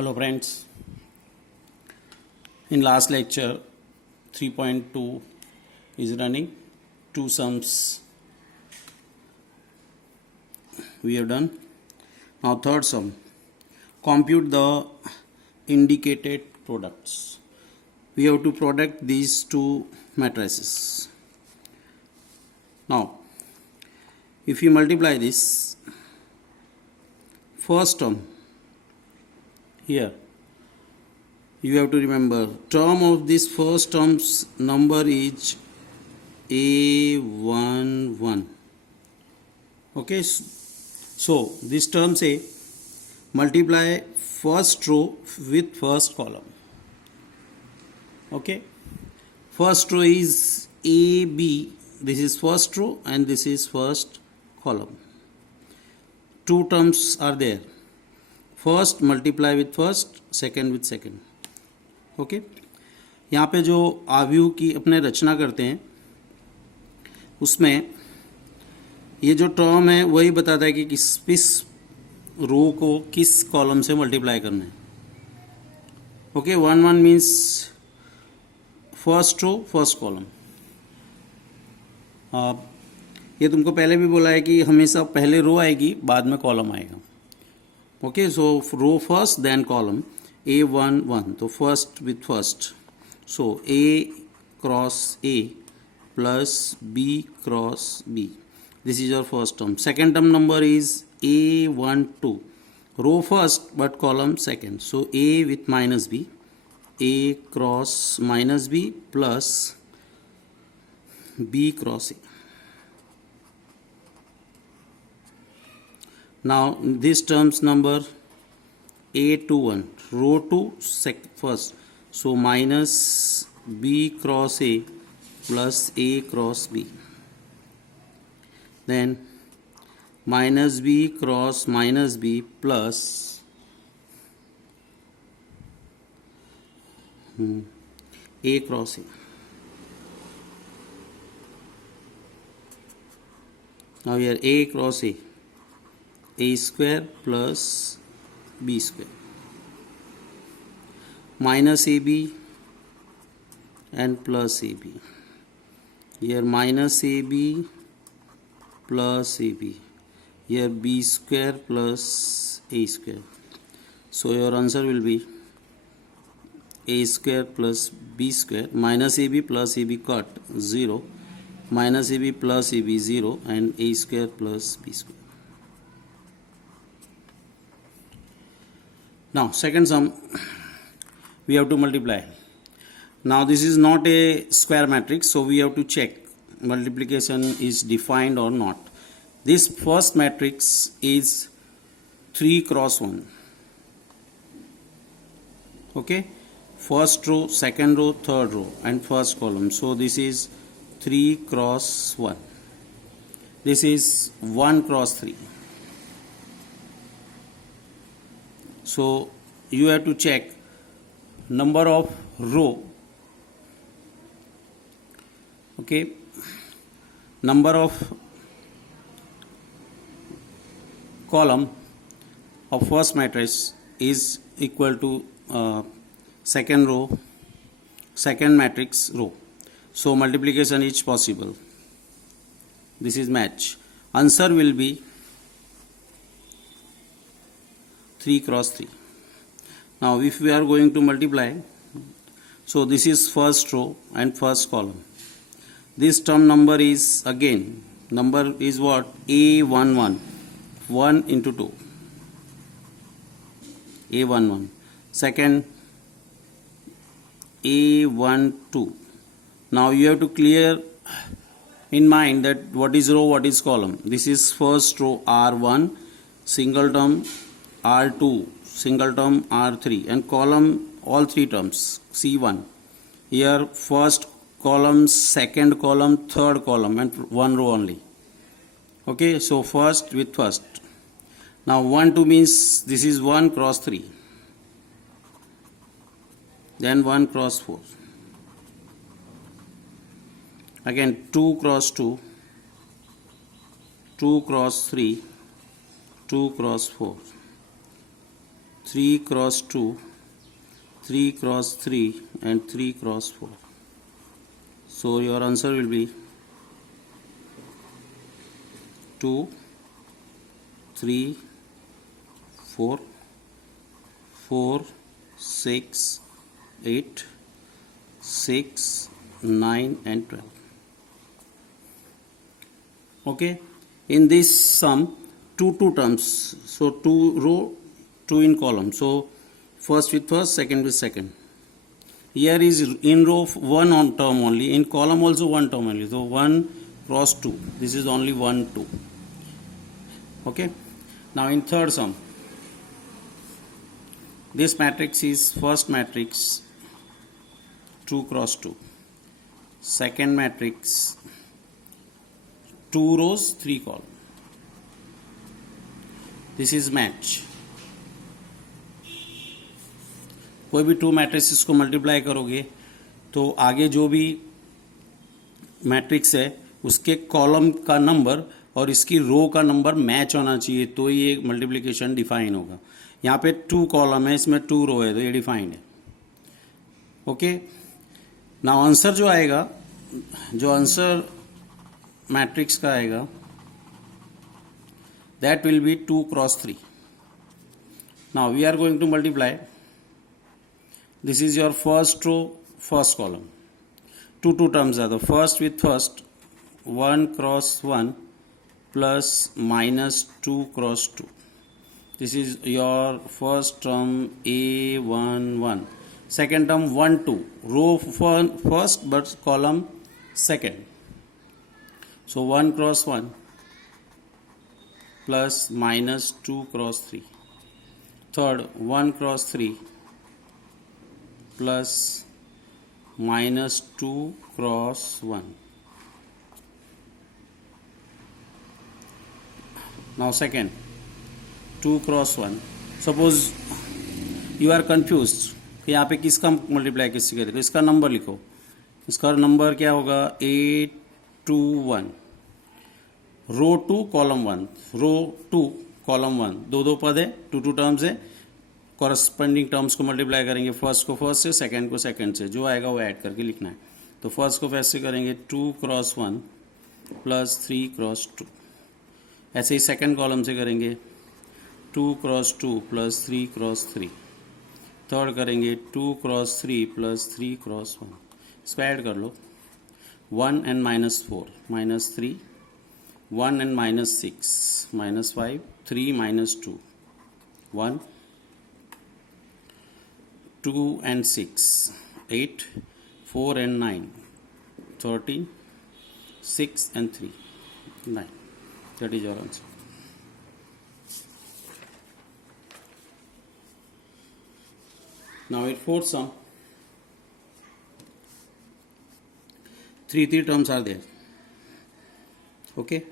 Hello friends, in last lecture 3.2 is running, two sums we have done. Now third sum, compute the indicated products. We have to product these two matrices. Now if you multiply this first term here, you have to remember term of this first term's number is A11. Okay, so this term say multiply first row with first column. Okay, first row is AB, this is first row and this is first column. Two terms are there. First multiply with first, second with second. Okay, यहाँ पे जो आव्यूह की अपने रचना करते हैं उसमें ये जो टर्म है वही बताता है कि किस रो को किस कॉलम से मल्टीप्लाई करना है. Okay, 1 means first row first column. ये तुमको पहले भी बोला है कि हमेशा पहले रो आएगी बाद में कॉलम आएगा. Okay, so row first then column. A11, so first with first, so A cross A plus B cross B, this is your first term. Second term number is A12, row first but column second, so A with minus B, A cross minus B plus B cross A. Now this term's number A21, row 2 first, so minus B cross A plus A cross B, then minus B cross minus B plus A cross A. Now here A cross A square plus B square, minus AB and plus AB. Here minus AB plus AB. Here B square plus A square. So your answer will be A square plus B square. Minus AB plus AB cut 0. Minus AB plus AB 0 and A square plus B square. Now second sum we have to multiply. Now this is not a square matrix, so we have to check multiplication is defined or not. This first matrix is 3 cross 1. Okay, first row, second row, third row and first column. So this is 3 cross 1. This is 1 cross 3. So you have to check number of row, okay, number of column of first matrix is equal to second row, second matrix row. So multiplication is possible. This is match. Answer will be 3 cross 3. Now if we are going to multiply, so this is first row and first column. This term number is again, number is what? A11, 1 into 2, A11. Second A12. Now you have to clear in mind that what is row, what is column. This is first row R1, single term R2, single term R3 and column all three terms C1. Here first column, second column, third column and one row only. Okay, so first with first. Now 1 2 means this is 1 cross 3, then 1 cross 4, again 2 cross 2, 2 cross 3, 2 cross 4, 3 cross 2, 3 cross 3 and 3 cross 4. So your answer will be 2, 3, 4, 4, 6, 8, 6, 9 and 12. Okay, in this sum 2 terms, so 2 row 2 in column, so first with first, second with second. Here is in row 1 on term only, in column also 1 term only, so 1 cross 2, this is only 1 2. Okay, now in third sum, this matrix is first matrix 2 cross 2, second matrix 2 rows 3 column, this is match. कोई भी 2 matrix को multiply करोगे तो आगे जो भी matrix है उसके कॉलम का नंबर और इसकी रो का नंबर मैच होना चाहिए, तो ये मल्टीप्लिकेशन डिफाइन होगा. यहाँ पे 2 कॉलम है, इसमें 2 रो है, तो ये डिफाइंड है. ओके, नाउ आंसर जो आएगा, जो आंसर मैट्रिक्स का आएगा, that will be 2 cross 3. Now we are going to multiply. This is your first row, first column. 2 terms are the first with first, 1 cross 1 plus minus 2 cross 2. This is your first term A11. Second term 1 2. Row first but column second. So 1 cross 1 plus minus 2 cross 3. Third 1 cross 3 plus minus 2 cross 1. Now second 2 cross 1. Suppose you are confused कि यहाँ पे किसका multiply किससे करें, तो इसका number लिखो. इसका नंबर क्या होगा, 821. रो 2 कॉलम 1, रो 2 कॉलम 1, दो पद है, 2 टर्म्स है. कॉरस्पेंडिंग टर्म्स को मल्टीप्लाई करेंगे, फर्स्ट को फर्स्ट से, सेकंड को सेकंड से, जो आएगा वो ऐड करके लिखना है. तो फर्स्ट को फर्स्ट से करेंगे 2 क्रॉस 1 प्लस 3 क्रॉस 2. ऐसे ही सेकंड कॉलम से करेंगे 2 क्रॉस 2 प्लस 3 क्रॉस 3. थर्ड करेंगे 2 क्रॉस 3 प्लस 3 क्रॉस 1. इसको ऐड कर लो. 1 and minus 4 minus 3, 1 and minus 6 minus 5, 3 minus 2 1, 2 and 6 8, 4 and 9 13, 6 and 3 9. That is your answer. Now in fourth sum, 3 terms are there. Okay,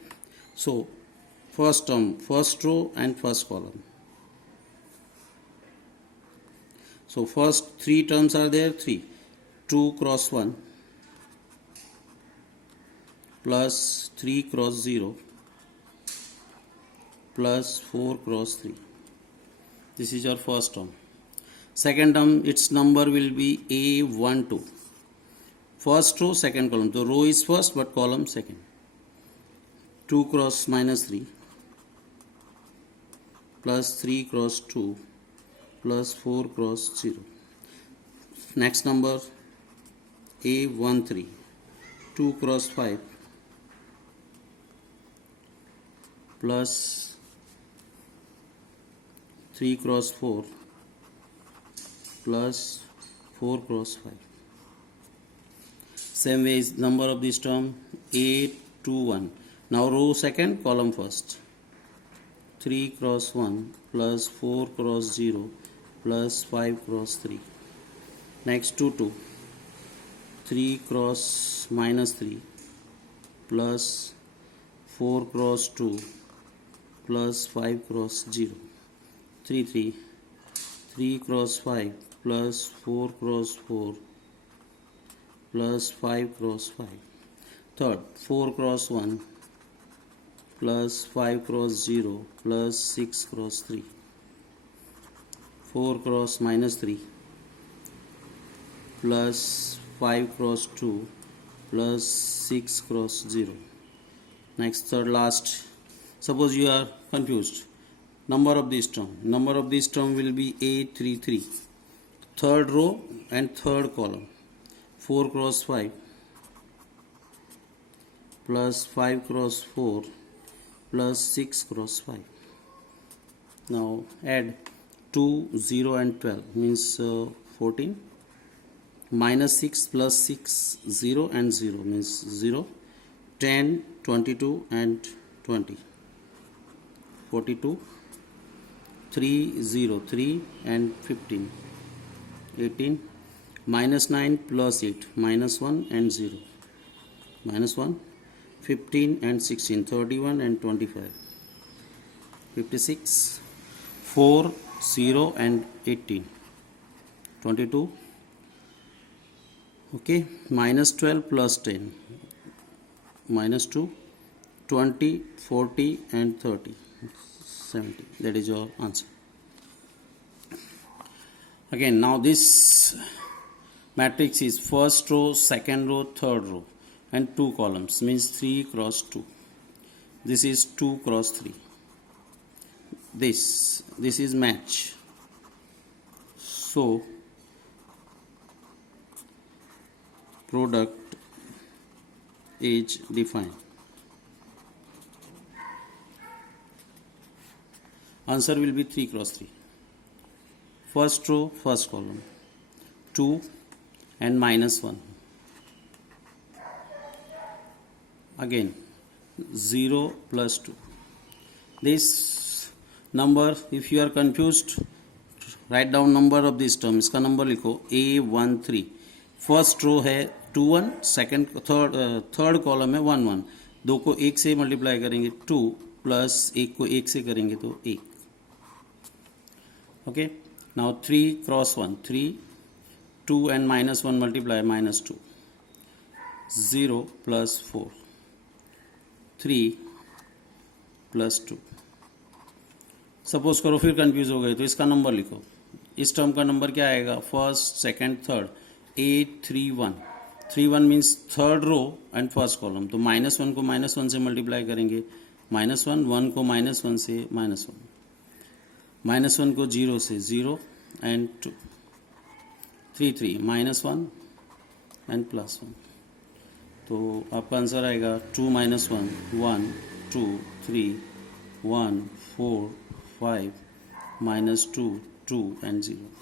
so first term, first row and first column. So first 3 terms are there, 3. 2 cross 1 plus 3 cross 0 plus 4 cross 3. This is your first term. Second term, its number will be A12. First row, second column. So row is first but column second. 2 cross minus 3 plus 3 cross 2 plus 4 cross 0. Next number A13. 2 cross 5 plus 3 cross 4 plus 4 cross 5. Same way is number of this term A21. Now row second, column first. 3 cross 1 plus 4 cross 0 plus 5 cross 3. Next 2 2. 3 cross minus 3 plus 4 cross 2 plus 5 cross 0. 3 3. 3 cross 5 plus 4 cross 4 plus 5 cross 5. Third, 4 cross 1 plus 5 cross 0 plus 6 cross 3. 4 cross minus 3 plus 5 cross 2 plus 6 cross 0. Next, third last. Suppose you are confused. Number of this term will be A33. Third row and third column. 4 cross 5 plus 5 cross 4 plus 6 cross 5. Now add 2, 0 and 12 means 14. Minus 6 plus 6, 0 and 0 means 0. 10, 22 and 20. 42. 3, 0, 3 and 15. 18. Minus 9 plus 8, minus 1 and 0. Minus 1. 15 and 16, 31 and 25. 56. 4, 0 and 18. 22. Okay, minus 12 plus 10, minus 2, 20, 40 and 30, 70. That is your answer. Again, now this matrix is first row, second row, third row and 2 columns, means 3 cross 2. This is 2 cross 3. This is match. So product is defined. Answer will be 3 cross 3. First row, first column, 2 and minus 1. Again 0 plus 2. This number, if you are confused, write down number of this term. इसका number लिखो A13. First row है 2 1, second third column है 1 1. 2 को 1 से multiply करेंगे 2 plus 1 को 1 से करेंगे तो 1. Okay, now 3 cross 1, 3, 2 and minus 1 multiply minus 2. 0 plus 4, 3 plus 2. Suppose करो फिर कंफ्यूज हो गए तो इसका नंबर लिखो. इस टर्म का नंबर क्या आएगा? First, second, third. A31. 31 means third row and first column. तो माइनस 1 को माइनस 1 से मल्टीप्लाई करेंगे. माइनस 1, 1 को माइनस 1 से माइनस 1. माइनस 1 को 0 से 0 एंड 2. 3 3 minus 1 and plus 1. तो आपका आंसर आएगा 2 माइनस 1, 1, 2, 3, 1, 4, 5, माइनस 2, 2 एंड 0.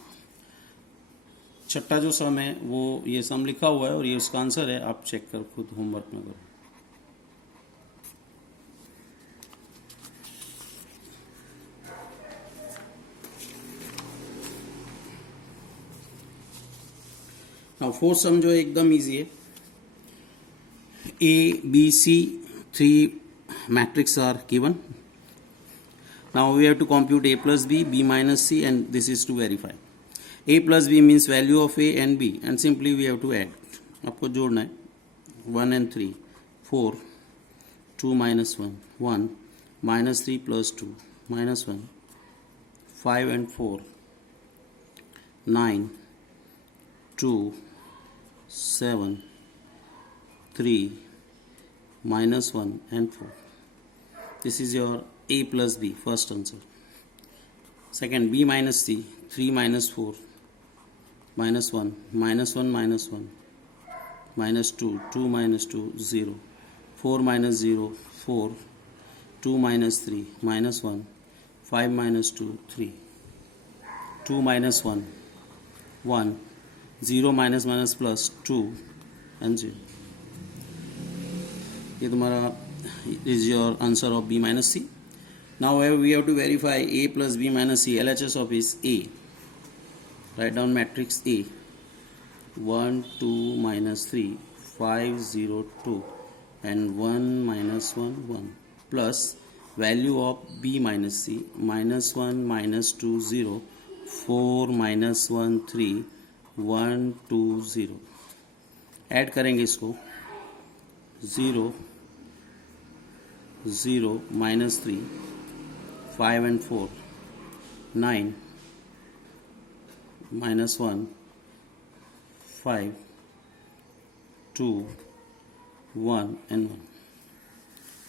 छठा जो सम है वो ये सम लिखा हुआ है और ये उसका आंसर है. आप चेक कर खुद होमवर्क में करो. नाउ फोर्थ सम जो है एकदम इजी है. A, B, C, 3 matrix are given. Now we have to compute A plus B, B minus C, and this is to verify. A plus B means value of A and B, and simply we have to add. आपको जोड़ना है. 1 and 3, 4, 2 minus 1, 1, minus 3 plus 2, minus 1, 5 and 4, 9, 2, 7, 3, minus 1 and 4. This is your A plus B, first answer. Second, B minus C, 3 minus 4, minus 1, minus 1, minus 1, minus 2, 2 minus 2, 0, 4 minus 0, 4, 2 minus 3, minus 1, 5 minus 2, 3, 2 minus 1, 1, 0 minus minus plus 2 and 0. ये तुम्हारा is your answer of B minus C. Now we have to verify A plus B minus C. LHS of is A. Write down matrix A. 1, 2 minus 3, 5, 0, 2 and 1 minus 1, 1 plus value of B minus C. Minus 1, minus 2, 0, 4 minus 1, 3, 1, 2, 0. Add करेंगे इसको. 0, 0, minus 3, 5 and 4, 9, minus 1, 5, 2, 1 and 1.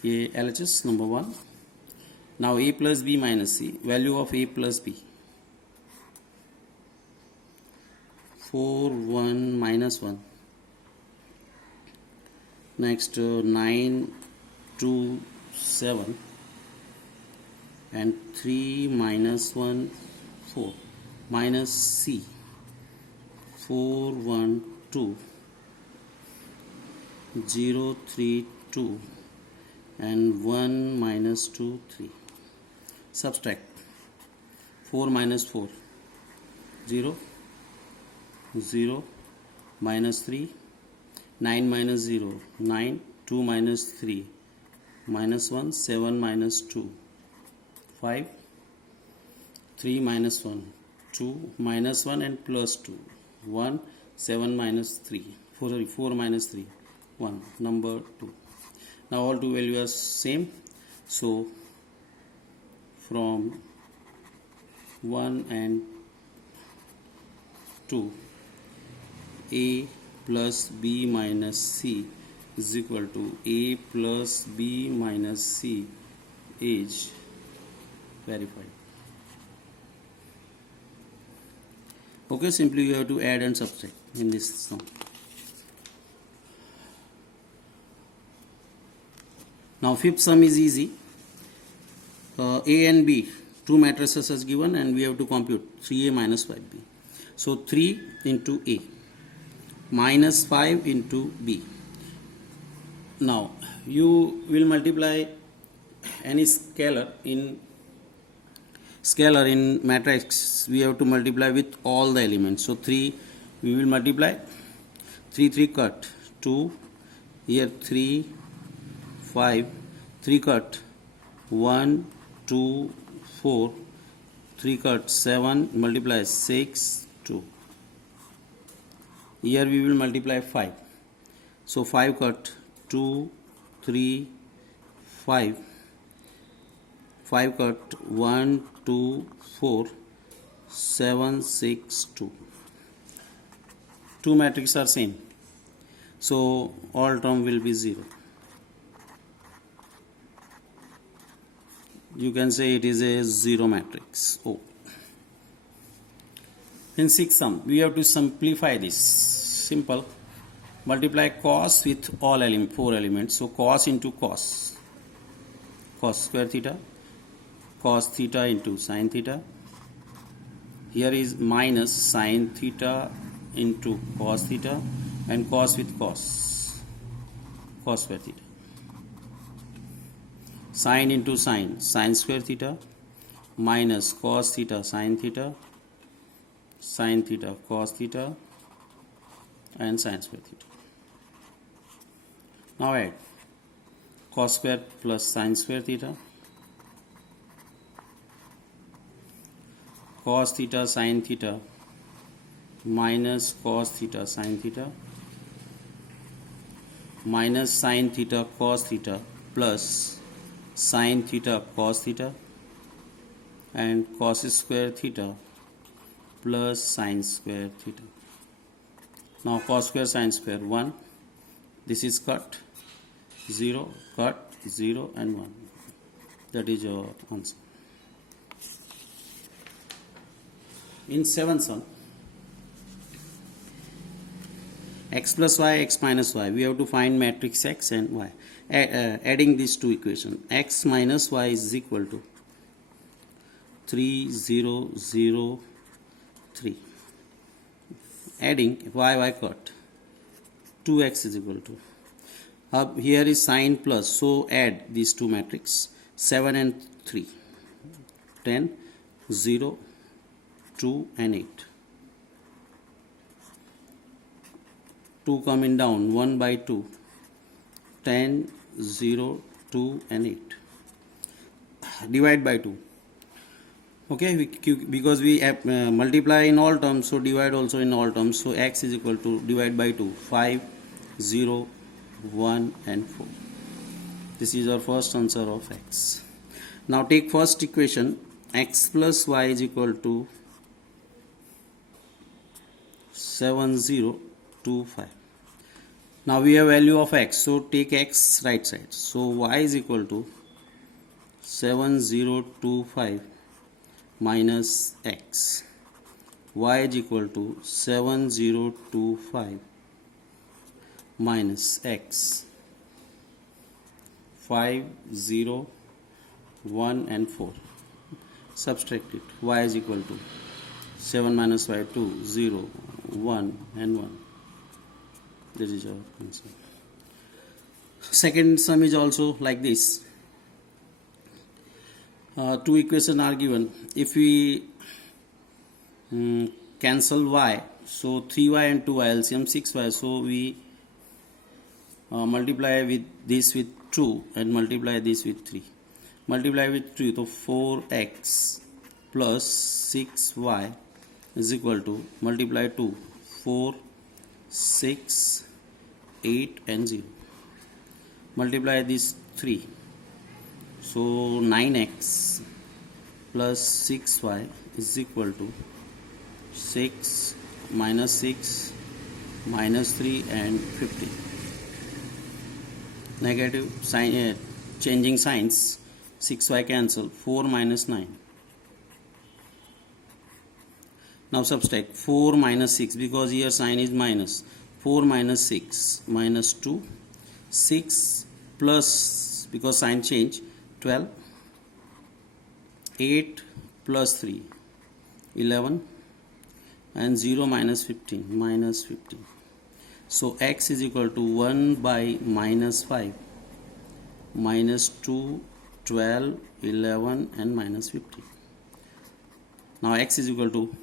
ये LHS number 1. Now a plus b minus c, value of a plus b. 4, 1, minus 1. Next 9, 2, 7 and 3 minus 1, 4 minus c. 4, 1, 2, 0, 3, 2 and 1 minus 2, 3. Subtract 4 minus 4, 0, 0, minus 3, 9 minus 0, 9, 2 minus 3, minus 1, 7 minus 2, 5, 3 minus 1, 2, minus 1 and plus 2, 1, 7 minus 3, 4 minus 3, 1, number 2. Now all two values are same, so from 1 and 2, a plus b minus c is equal to a plus b minus c is verified. Okay, simply you have to add and subtract in this sum. Now fifth sum is easy. A and B, two matrices is given and we have to compute 3a minus 5b. So 3 into A minus 5 into B. Now you will multiply any scalar in matrix, we have to multiply with all the elements. So 3 we will multiply, 3 3 cut, 2, here 3, 5, 3 cut, 1, 2, 4, 3 cut, 7, multiply 6, 2. Here we will multiply 5. So 5 cut, 2, 3, 5. 5 cut, 1, 2, 4, 7, 6, 2. Two matrices are same. So all term will be 0. You can say it is a 0 matrix. O. In sixth sum, we have to simplify this. Simple. Multiply cos with all 4 elements. So cos into cos. Cos square theta. Cos theta into sin theta. Here is minus sin theta into cos theta and cos with cos. Cos square theta. Sin into sin, sin square theta, minus cos theta, sin theta, cos theta, and sin square theta. Now add cos square plus sin square theta, cos theta, sin theta, minus cos theta, sin theta, minus sin theta, cos theta, plus sin theta cos theta and cos square theta plus sin square theta. Now cos square sin square 1. This is cut 0, cut 0 and 1. That is your answer. In seventh sum, x plus y, x minus y, we have to find matrix x and y. Adding these two equations, x minus y is equal to 3, 0, 0, 3. Adding y cut, 2x is equal to. Here is sign plus, so add these two matrices, 7 and 3, 10, 0, 2 and 8. 2 coming down, 1 by 2, 10, 0, 2 and 8. Divide by 2. Okay, because we multiply in all terms, so divide also in all terms. So x is equal to divide by 2, 5, 0, 1 and 4. This is our first answer of x. Now take first equation, x plus y is equal to 7025. Now we have value of x, so take x right side. So y is equal to 7025 minus x. Y is equal to 7025 minus x. 5, 0, 1 and 4. Subtract it. Y is equal to 7 minus 5, 2, 0, 1 and 1. This is our answer. Second sum is also like this. Two equations are given. If we cancel y, so 3y and 2y, LCM 6y, so we multiply with this with 2 and multiply this with 3. Multiply with 2, so 4x plus 6y is equal to multiply 2, 4, 6, 8 and 0. Multiply this 3, so 9x plus 6y is equal to 6 minus 6 minus 3 and 15. Negative sign, changing signs, 6y cancel, 4 minus 9. Now subtract 4 minus 6, because here sign is minus. 4 minus 6 minus 2, 6 plus, because sign change, 12, 8 plus 3, 11 and 0 minus 15, minus 15. So x is equal to 1 by minus 5, minus 2, 12, 11 and minus 15. Now x is equal to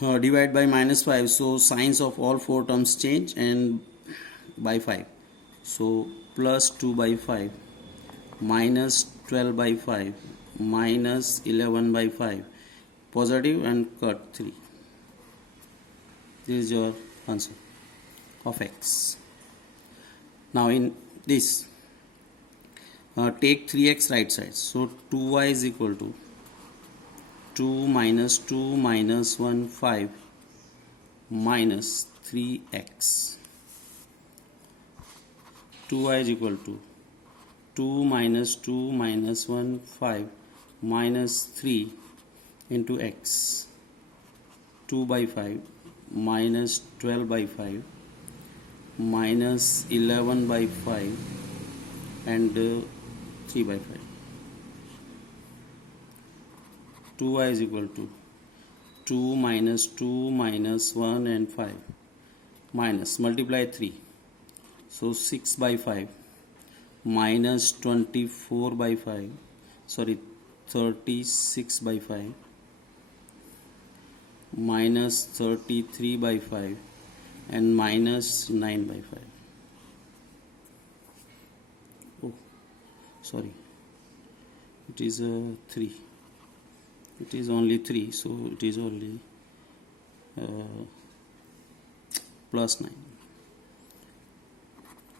divide by minus 5, so signs of all four terms change and by 5. So plus 2 by 5, minus 12 by 5, minus 11 by 5, positive and cut 3. This is your answer of x. Now in this, take 3x right side. So 2y is equal to 2 minus 2 minus 1, 5 minus 3x. 2y is equal to 2 minus 2 minus 1, 5 minus 3 into x. 2 by 5 minus 12 by 5 minus 11 by 5 and 3 by 5. 2y is equal to 2 minus 2 minus 1 and 5 minus, multiply 3, so 6 by 5 minus 24 by 5, sorry 36 by 5 minus 33 by 5 and minus 9 by 5. Oh, sorry, it is 3. It is only 3, so it is only plus 9.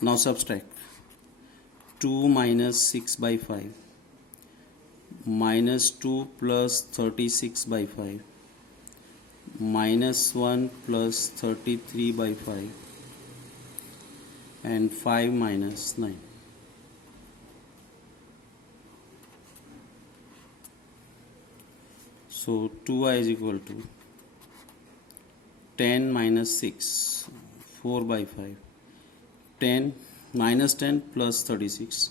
Now subtract 2 minus 6 by 5 minus 2 plus 36 by 5 minus 1 plus 33 by 5 and 5 minus 9. So 2y is equal to 10 minus 6, 4 by 5, 10 minus 10 plus 36,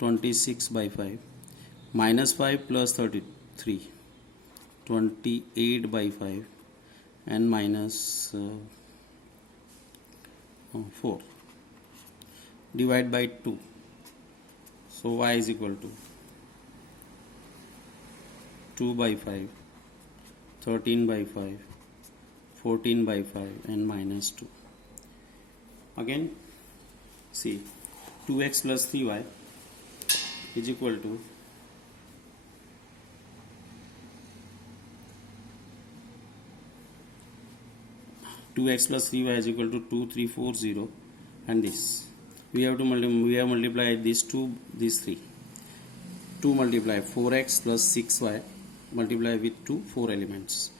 26 by 5, minus 5 plus 33, 28 by 5 and minus 4. Divide by 2. So y is equal to 2 by 5, 13 by 5, 14 by 5 and minus 2. Again see, 2x plus 3y is equal to 2x plus 3y is equal to 2, 3, 4, 0 and this. We have multiplied these 2, these 3. 2 multiply 4x plus 6y, multiply with 2, 4 elements.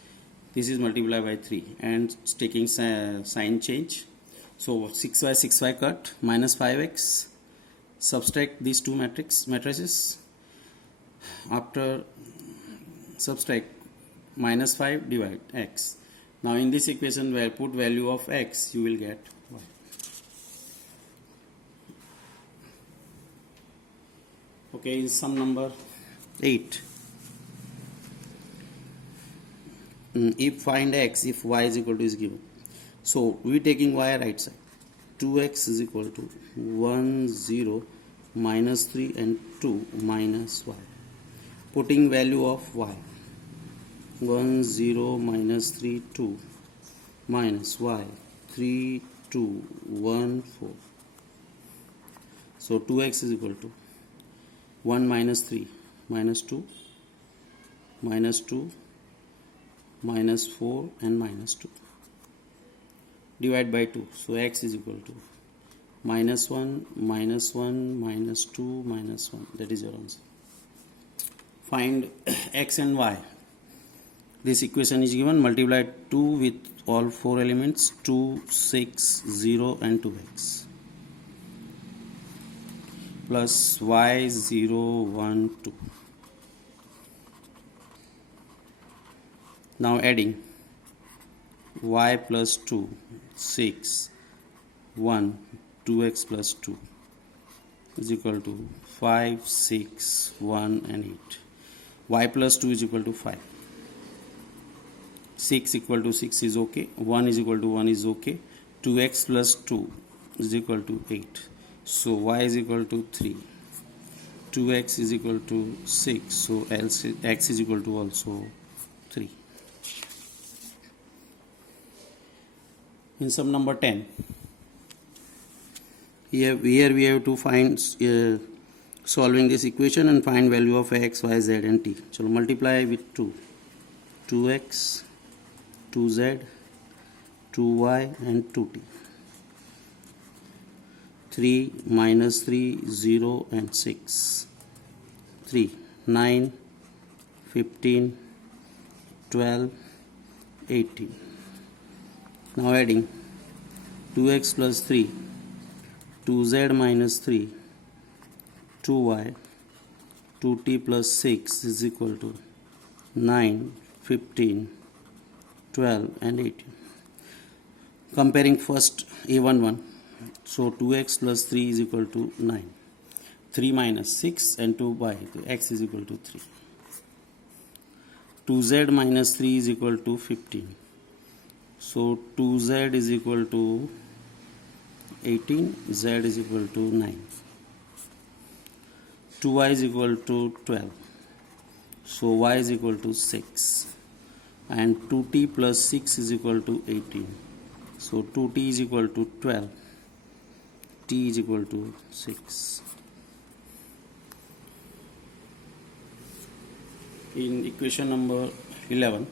This is multiplied by 3 and taking sign change. So 6y cut minus 5x. Subtract these two matrices. After subtract minus 5 divide x. Now in this equation where put value of x, you will get y. Okay, in sum number 8. If find x if y is equal to is given. So we taking y right side. 2x is equal to 1 0 minus 3 and 2 minus y. Putting value of y. 1 0 minus 3 2 minus y 3 2 1 4. So 2x is equal to 1 minus 3 minus 2 minus 2 minus 4 and minus 2. Divide by 2. So x is equal to minus 1 minus 1 minus 2 minus 1. That is your answer. Find x and y. This equation is given. Multiply 2 with all 4 elements. 2, 6, 0 and 2x. Plus y 0, 1, 2. Now adding y plus 2, 6, 1, 2x plus 2 is equal to 5, 6, 1 and 8. Y plus 2 is equal to 5. 6 equal to 6 is okay. 1 is equal to 1 is okay. 2x plus 2 is equal to 8. So y is equal to 3. 2x is equal to 6. So else x is equal to also 3. In sum number 10, here we have to find solving this equation and find value of x, y, z and t. So multiply with 2. 2x, 2z, 2y and 2t. 3 minus 3, 0 and 6. 3, 9, 15, 12, 18. Now adding 2x plus 3, 2z minus 3, 2y, 2t plus 6 is equal to 9, 15, 12 and 18. Comparing first a1 1. So 2x plus 3 is equal to 9. 3 minus 6 and 2y. So x is equal to 3. 2z minus 3 is equal to 15. So 2z is equal to 18, z is equal to 9. 2y is equal to 12. So y is equal to 6. And 2t plus 6 is equal to 18. So 2t is equal to 12. T is equal to 6. In equation number 11,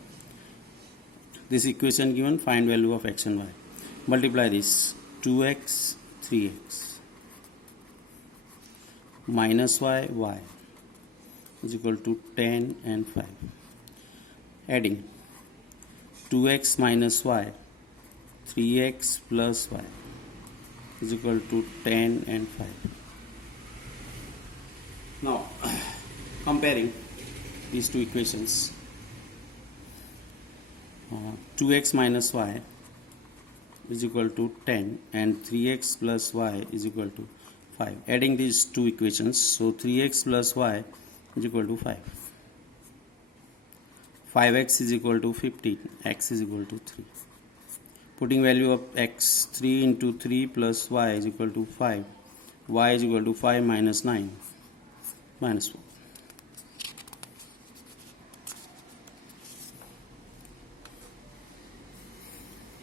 this equation given, find value of x and y. Multiply this 2x, 3x minus y, y is equal to 10 and 5. Adding 2x minus y, 3x plus y is equal to 10 and 5. Now comparing these two equations, 2x minus y is equal to 10 and 3x plus y is equal to 5. Adding these two equations, so 3x plus y is equal to 5. 5x is equal to 15, x is equal to 3. Putting value of x, 3 into 3 plus y is equal to 5. Y is equal to 5 minus 9 minus 4.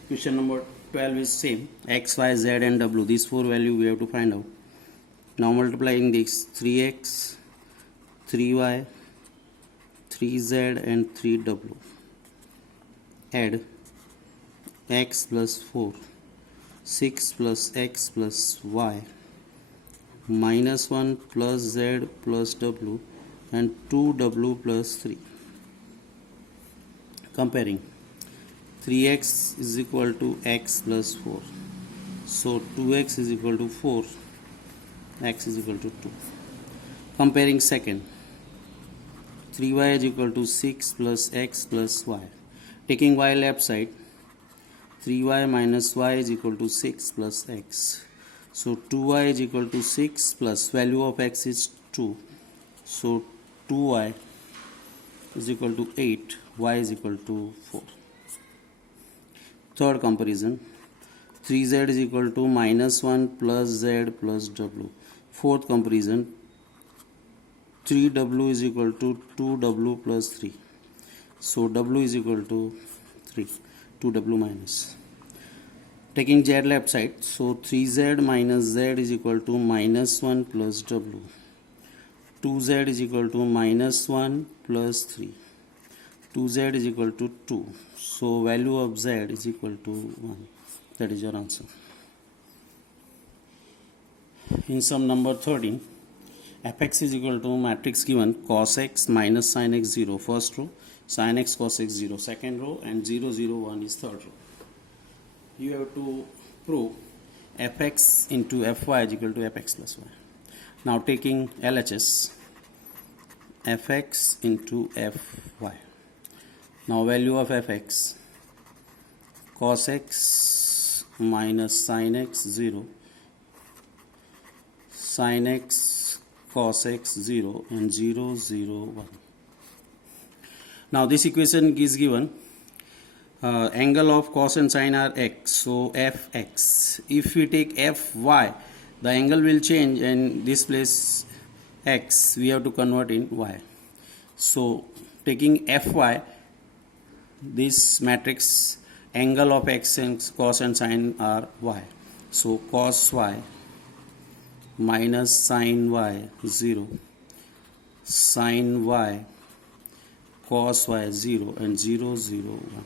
Question number 12 is same. X, Y, Z and W. These four value we have to find out. Now multiplying this 3x, 3y, 3z and 3w. Add x plus 4, 6 plus x plus y, minus 1 plus z plus w and 2w plus 3. Comparing 3x is equal to x plus 4. So 2x is equal to 4, x is equal to 2. Comparing second, 3y is equal to 6 plus x plus y. Taking y left side, 3y minus y is equal to 6 plus x. So 2y is equal to 6 plus value of x is 2. So 2y is equal to 8, y is equal to 4. Third comparison, 3z is equal to minus 1 plus z plus w. Fourth comparison, 3w is equal to 2w plus 3. So w is equal to 3, 2w minus. Taking z left side, so 3z minus z is equal to minus 1 plus w. 2z is equal to minus 1 plus 3. 2z is equal to 2. So value of z is equal to 1. That is your answer. In sum number 13, fx is equal to matrix given cos x minus sin x 0 first row, sin x cos x 0 second row, and 0 0 1 is third row. You have to prove fx into fy is equal to fx plus y. Now taking LHS, fx into fy. Now value of fx, cos x minus sin x 0, sin x cos x 0, and 0 0 1. Now this equation is given angle of cos and sin are x, so fx. If we take fy, the angle will change, and this place x we have to convert in y. So taking fy, this matrix angle of x and cos and sin are y. So cos y minus sin y 0, sin y cos y 0, and 0 0 1.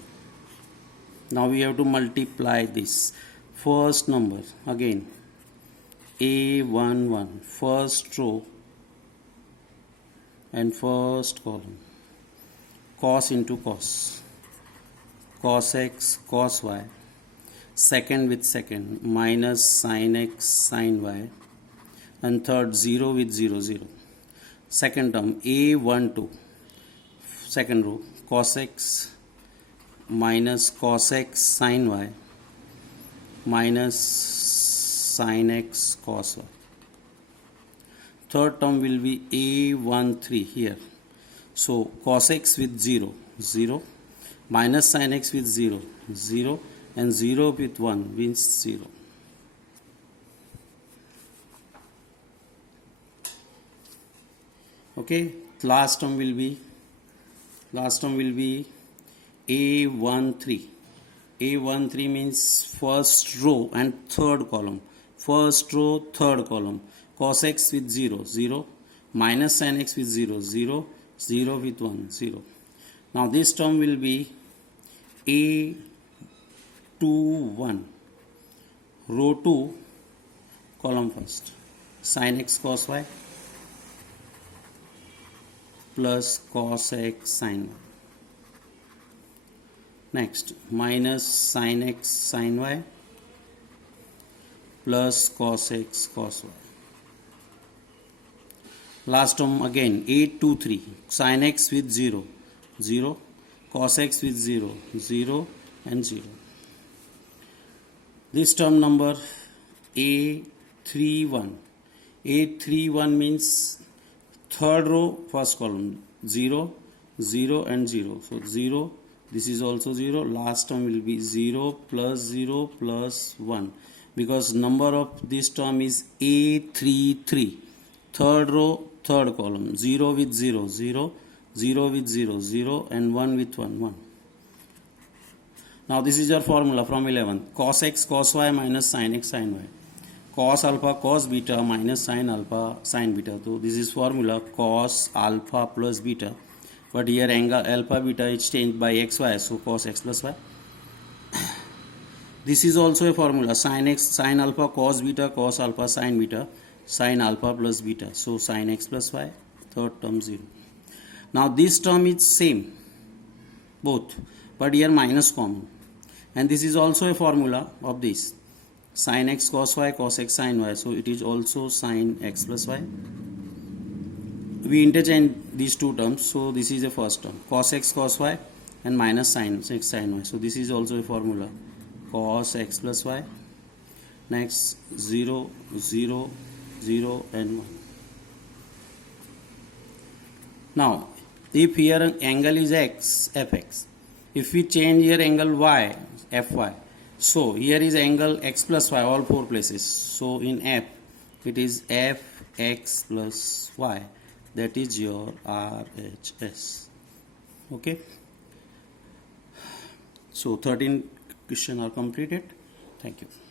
Now we have to multiply this. First number again, a11, first row and first column, cos into cos, cos x cos y, second with second, minus sin x sin y, and third 0 with 0 0. Second term a12, second row, cos x minus cos x sin y minus sin x cos y. Third term will be a13 here. So cos x with 0 0, minus sin x with 0 0, and 0 with 1 means 0. Okay, last term will be a13. A13 means first row and third column. First row, third column. Cos x with 0 0, minus sin x with 0 0, 0 with 1 0. Now this term will be a21, row 2, column first, sin x cos y plus cos x sin y. Next, minus sin x sin y plus cos x cos y. Last term again, 823, sin x with 0 0, cos x with 0 0, and 0. This term number a31. A31 means third row, first column, 0 0 and 0. So 0, this is also 0. Last term will be 0 plus 1, because number of this term is a33. Third row, third column, 0 with 0 0, 0 with 0 0, and 1 with 1 1. Now this is your formula from 11. Cos x cos y minus sin x sin y. Cos alpha cos beta minus sin alpha sin beta. So this is formula cos alpha plus beta. But here angle alpha beta is changed by xy, so cos x plus y. This is also a formula sin x sin alpha cos beta cos alpha sin beta, sin alpha plus beta, so sin x plus y, third term 0. Now this term is same both, but here minus common. and this is also a formula of this sin x cos y cos x sin y, so it is also sin x plus y. We interchange these two terms, so this is a first term cos x cos y and minus sin x sin y, so this is also a formula cos x plus y. Next 0 0 0 and 1. Now if here angle is x, fx, if we change here angle y, fy, so here is angle x plus y all four places, so in f it is fx plus y, that is your RHS. Okay, so 13 questions are completed. Thank you.